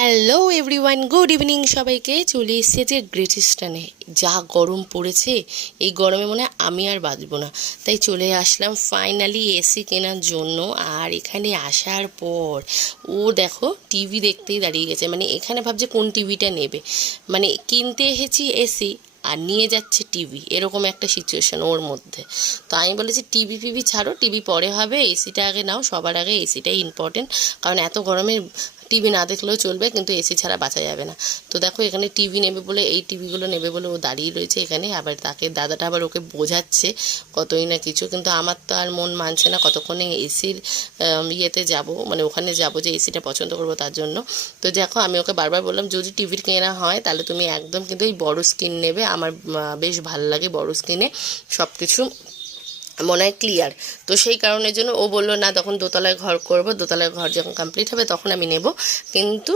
Hello everyone, good evening সবাইকে। চলে এসেছে গ্রেট ইস্টার্নে। যা গরম পড়েছে, এই গরমে মনে হয় আমি আর বাঁচবো না, তাই চলে আসলাম ফাইনালি এসি কেনার জন্য। আর এখানে আসার পর ও দেখো টিভি দেখতেই দাঁড়িয়ে গেছে, মানে এখানে ভাবছে কোন টিভিটা নেবে, মানে কিনতে এসেছি এসি আর নিয়ে যাচ্ছে টিভি, এরকম একটা সিচুয়েশন ওর মধ্যে। তো আমি বলেছি টিভি ফিভি ছাড়ো, টিভি পরে হবে, এসিটা আগে নাও, সবার আগে এসিটাই ইম্পর্টেন্ট, কারণ এত গরমে টিভি না দেখলেও চলবে, কিন্তু এসি ছাড়া বাঁচা যাবে না। তো দেখো এখানে টিভি নেবে বলে, এই টিভিগুলো নেবে বলে ও দাঁড়িয়ে রয়েছে এখানে। আবার তাকে দাদাটা আবার ওকে বোঝাচ্ছে কতই না কিছু, কিন্তু আমার তো আর মন মানছে না কতক্ষণে এসির ইয়েতে যাব, মানে ওখানে যাব যে এসিটা পছন্দ করবো তার জন্য। তো দেখো আমি ওকে বারবার বললাম যদি টিভির কেনা হয় তাহলে তুমি একদম কিন্তু এই বড় স্ক্রিন নেবে, আমার বেশ ভালো লাগে বড় স্ক্রিনে সব কিছু মনে হয় ক্লিয়ার। তো সেই কারণের জন্য ও বললো না, তখন দোতলায় ঘর করব, দোতলায় ঘর যখন কমপ্লিট হবে তখন আমি নেব। কিন্তু